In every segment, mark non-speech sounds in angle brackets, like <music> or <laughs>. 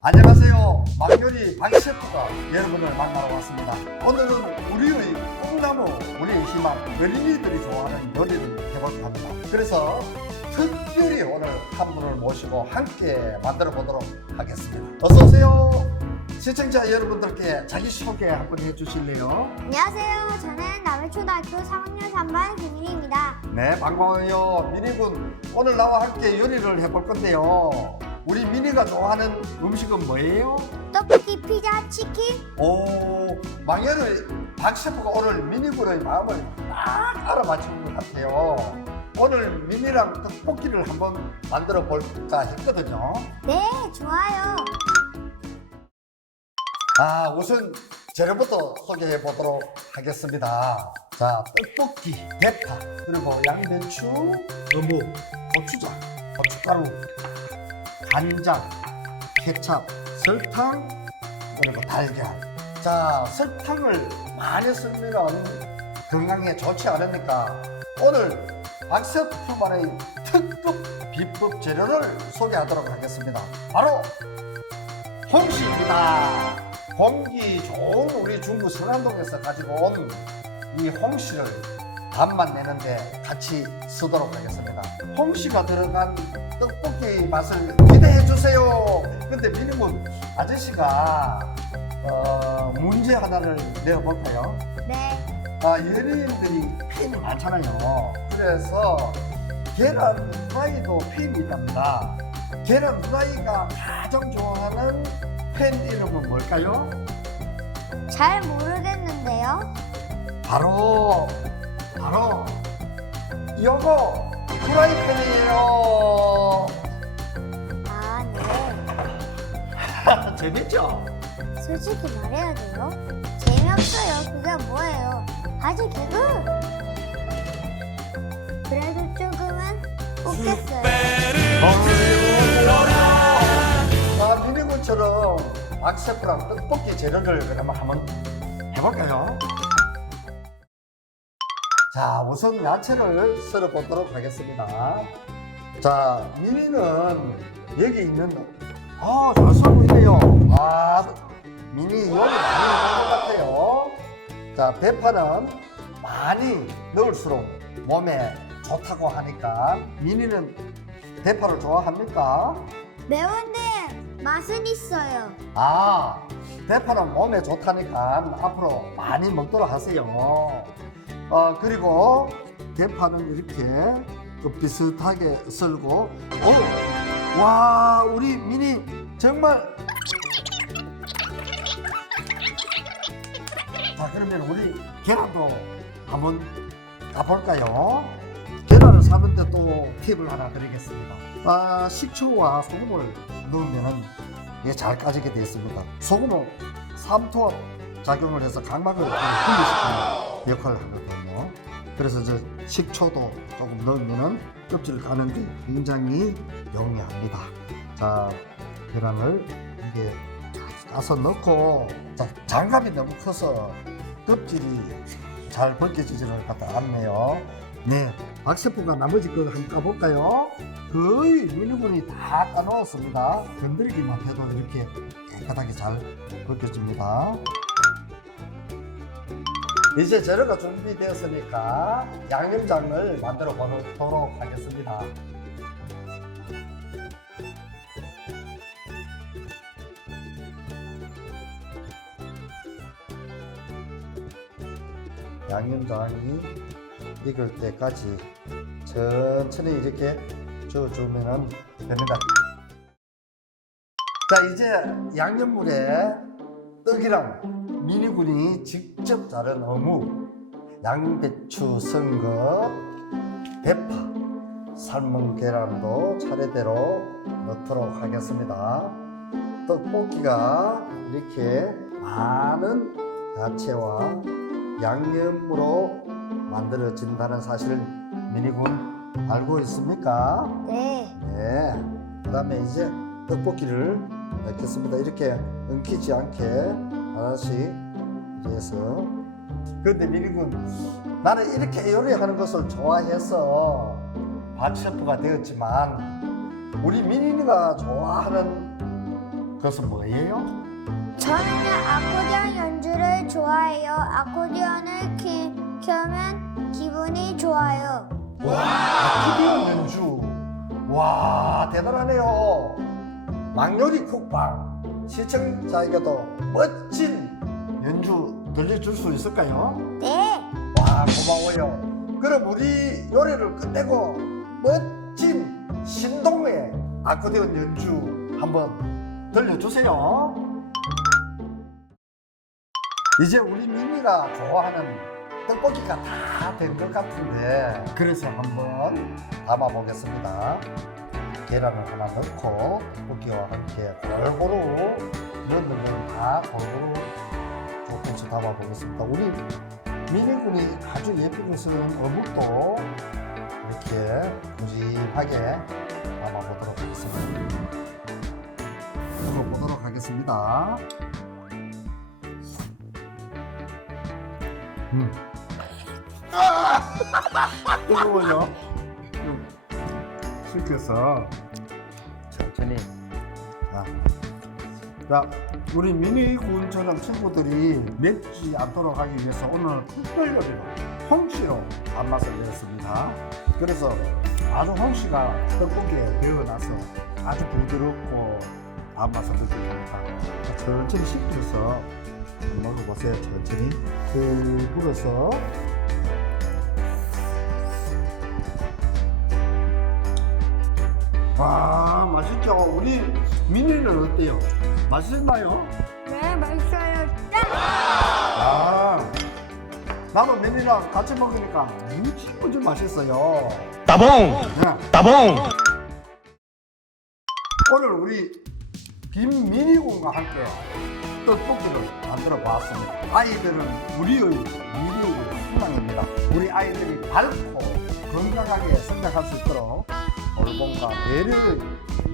안녕하세요. 막요리 박셰프가 여러분을 만나러 왔습니다. 오늘은 우리의 꿈나무, 우리의 희망, 어린이들이 좋아하는 요리를 해볼까 합니다. 그래서 특별히 오늘 한 분을 모시고 함께 만들어 보도록 하겠습니다. 어서오세요. 시청자 여러분들께 자기소개 한 번 해주실래요? 안녕하세요. 저는 남해초등학교 3학년 3반 김민희입니다. 네, 반가워요. 미니군, 오늘 나와 함께 요리를 해볼 건데요. 우리 미니가 좋아하는 음식은 뭐예요? 떡볶이, 피자, 치킨. 오, 망연의 박 셰프가 오늘 미니군의 마음을 딱 알아맞힌 것 같아요. 오늘 미니랑 떡볶이를 한번 만들어 볼까 했거든요. 네, 좋아요. 아, 우선 재료부터 소개해 보도록 하겠습니다. 자, 떡볶이, 대파, 그리고 양배추, 어묵, 고추장, 고춧가루, 간장, 케찹, 설탕, 그리고 달걀. 자, 설탕을 많이 쓰면 건강에 좋지 않으니까 오늘 박세프만의 특급 비법 재료를 소개하도록 하겠습니다. 바로 홍시입니다. 공기 좋은 우리 중부 서남동에서 가지고 온 이 홍시를 밥만 내는데 같이 쓰도록 하겠습니다. 홍시가 들어간 떡볶이 맛을 기대해 주세요. 근데 미니문 아저씨가 어, 문제 하나를 내어볼까요? 네. 아, 연예인들이 팬이 많잖아요. 그래서 계란 후라이도 팬이 있답니다. 계란 후라이가 가장 좋아하는 팬 이름은 뭘까요? 잘 모르겠는데요. 바로 바로 요거 후라이팬이에요. 아, 네. <laughs> 재밌죠? 솔직히 말해야 돼요. 재미없어요. 그게 뭐예요? 아직 개그. 그래도 조금은 웃겼어요. 아, 미니군처럼 악세프랑 떡볶이 재료를 그러면 한번 해볼까요? 자, 우선 야채를 썰어 보도록 하겠습니다. 자, 미니는 여기 있는 아, 잘 썰고 있네요. 아, 미니 요리 많이 하는 것 같아요. 자, 대파는 많이 넣을수록 몸에 좋다고 하니까 미니는 대파를 좋아합니까? 매운데 맛은 있어요. 아, 대파는 몸에 좋다니까 앞으로 많이 먹도록 하세요. 어, 그리고 대파는 이렇게 좀 비슷하게 썰고, 오, 와, 우리 미니 정말. 자, 그러면 우리 계란도 한번 가볼까요? 계란을 때또 팁을 하나 드리겠습니다. 아, 식초와 소금을 넣으면 잘 까지게 되어 있습니다. 소금은 삼투압 작용을 해서 각막을 분리시키는 역할을 하거든요. 그래서 저 식초도 조금 넣으면 껍질을 까는데 굉장히 용이합니다. 자, 계란을 이게 까서 넣고 자, 장갑이 너무 커서 껍질이 잘 벗겨지지를 갖다 않네요. 네, 박세프가 나머지 거 한번 까볼까요? 거의 미니군이 다 까놓았습니다. 건드리기만 해도 이렇게 깨끗하게 잘 벗겨집니다. 이제 재료가 준비되었으니까 양념장을 만들어 보도록 하겠습니다. 양념장이 익을 때까지 천천히 이렇게 저어주면 됩니다. 자 이제 양념물에 떡이랑 미니군이 직접 자른 어묵, 양배추 썬 거, 대파, 삶은 계란도 차례대로 넣도록 하겠습니다. 떡볶이가 이렇게 많은 야채와 양념으로 만들어진다는 사실을 미니군 알고 있습니까? 네. 네. 그 다음에 이제 떡볶이를 넣겠습니다. 이렇게 엉키지 않게 하나씩 해서. 그런데 미리군, 나는 이렇게 요리하는 것을 좋아해서 밥 셰프가 되었지만 우리 미니가 좋아하는 그것은 뭐예요? 저는요 아코디언 연주를 좋아해요. 아코디언을 키, 켜면 기분이 좋아요. 아코디언 연주. 와 대단하네요. 망요리 쿡방 시청자에게도 멋진 연주 들려줄 수 있을까요? 네. 와 고마워요. 그럼 우리 요리를 끝내고 멋진 신동의 아코디언 연주 한번 들려주세요. 이제 우리 미미가 좋아하는 떡볶이가 다 된 것 같은데 그래서 한번 담아보겠습니다. 계란을 하나 넣고 떡볶이와 함께 골고루 넣는 거는 다 골고루 조금씩 담아보겠습니다. 우리 미니군이 아주 예쁜 것은 어묵도 이렇게 푸짐하게 담아보도록 하겠습니다. 들어보도록 하겠습니다. 음. 뜨거워요. 좀 식혀서 천천히. 자, 자, 우리 미니군처럼 친구들이 맵지 않도록 하기 위해서 오늘 특별 요리로 홍시로 단맛을 내었습니다. 그래서 아주 홍시가 떡볶이에 배어나서 아주 부드럽고 합니다. 자, 천천히 식혀서 먹어보세요. 천천히 그 불어서 와 맛있죠? 우리 미니는 어때요? 맛있나요? 네, 맛있어요. 아 나도 미니랑 같이 먹으니까 무지 무지 맛있어요 따봉! 네. 따봉! 오늘 우리 김미니군과 함께 떡볶이를 만들어 보았습니다. 아이들은 우리의 미래의 희망입니다. 우리 아이들이 밝고 건강하게 성장할 수 있도록 돌봄과 배려의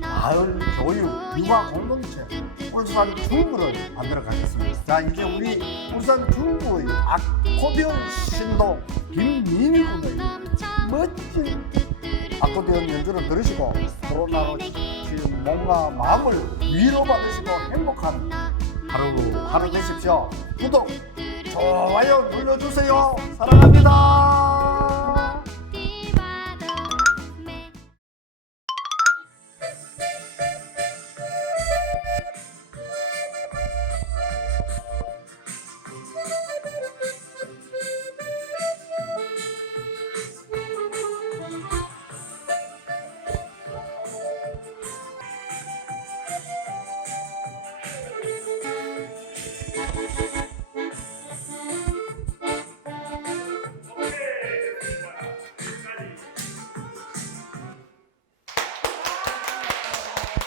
마을 교육 육아 공동체 울산 중부를 만들어 가겠습니다. 자 이제 우리 울산 중부의 아코디언 신동 김민희 군의 멋진 아코디언 연주를 들으시고 코로나로 지금 뭔가 마음을 위로받으시고 행복한 하루 하루 되십시오. 구독, 좋아요 눌러주세요. 사랑합니다.